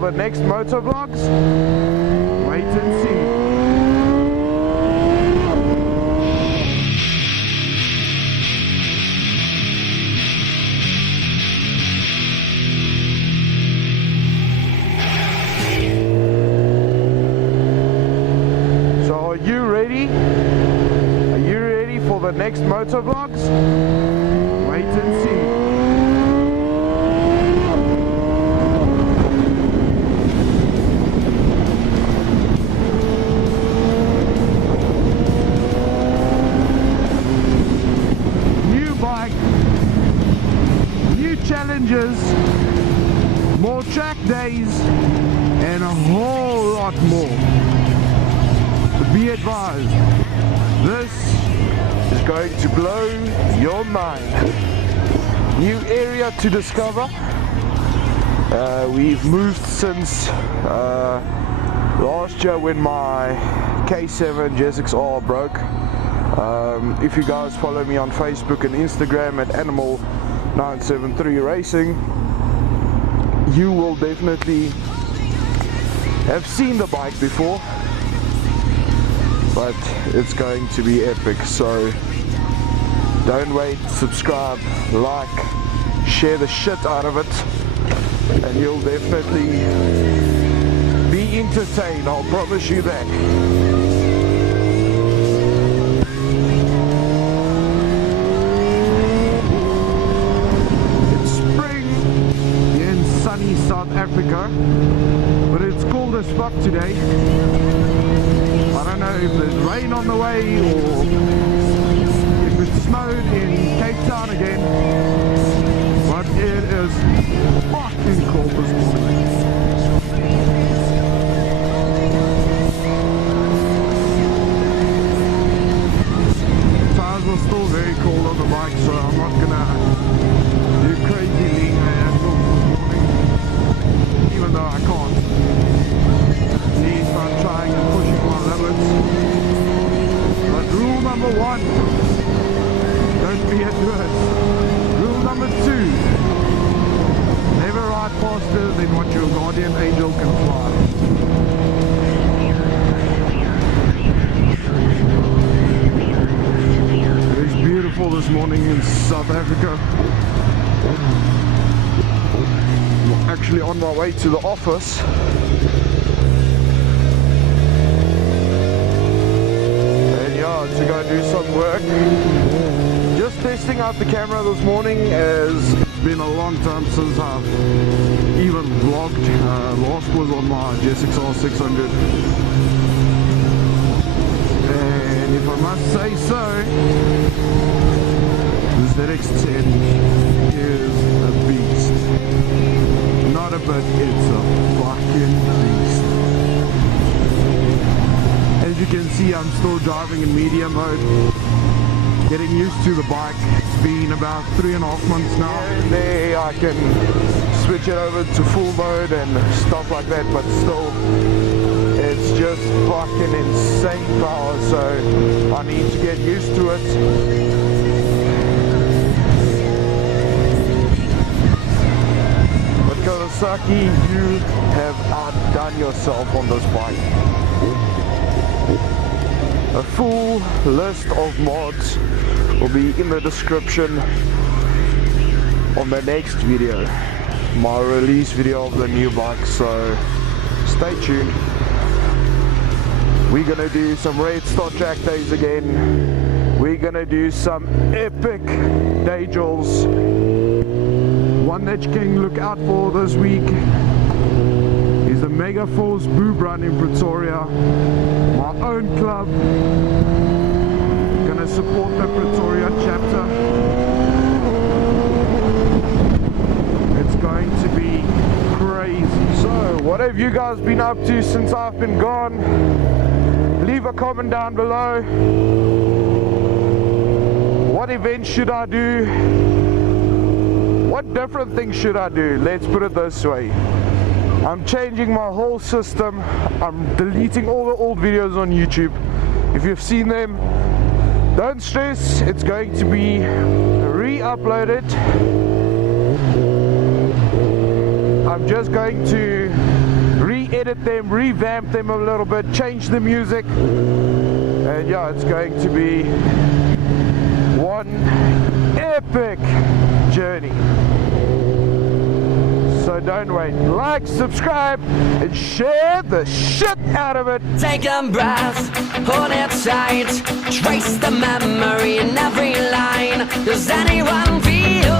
for the next motor vlogs? Wait and see. The next motor vlogs? Wait and see. New bike, new challenges, more track days, and a whole lot more. Be advised, this is going to blow your mind. New area to discover. We've moved since last year when my K7 GSX-R broke. If you guys follow me on Facebook and Instagram at Animal973 Racing, you will definitely have seen the bike before. But it's going to be epic, so don't wait, subscribe, like, share the shit out of it, and you'll definitely be entertained, I'll promise you that. It's spring in sunny South Africa, but it's cold as fuck today. I don't know if there's rain on the way or if it snowed in Cape Town again, but it is fucking cold this morning. Tires are still very cold on the bike, so I'm not gonna do crazy lean angles this morning, even though I can't. At least I'm trying and pushing my limits. But rule number 1, don't be a tourist. Rule number 2, never ride faster than what your guardian angel can fly. It's beautiful this morning in South Africa. I'm actually on my way to the office. To go do some work. Just testing out the camera this morning, as it's been a long time since I've even vlogged. Last was on my GSX-R 600, and if I must say so, the ZX-10 is a beast. Not a bit, it's a fucking beast. As you can see, I'm still driving in medium mode, getting used to the bike. It's been about 3.5 months now. And there I can switch it over to full mode and stuff like that, but still it's just fucking insane power, so I need to get used to it. But Kawasaki, you have outdone yourself on this bike. A full list of mods will be in the description on the next video, my release video of the new bike, so stay tuned. We're gonna do some red star track days again. We're gonna do some epic day jolts. One that you can look out for this week is the Mega Force Boob Run in Pretoria. My own club. Gonna support the Pretoria chapter. It's going to be crazy. So, what have you guys been up to since I've been gone? Leave a comment down below. What events should I do? What different things should I do? Let's put it this way. I'm changing my whole system. I'm deleting all the old videos on YouTube. If you've seen them, don't stress, it's going to be re-uploaded. I'm just going to edit them, revamp them a little bit, change the music, and yeah, it's going to be one epic journey. So don't wait. Like, subscribe, and share the shit out of it. Take a breath, hold it tight, trace the memory in every line. Does anyone feel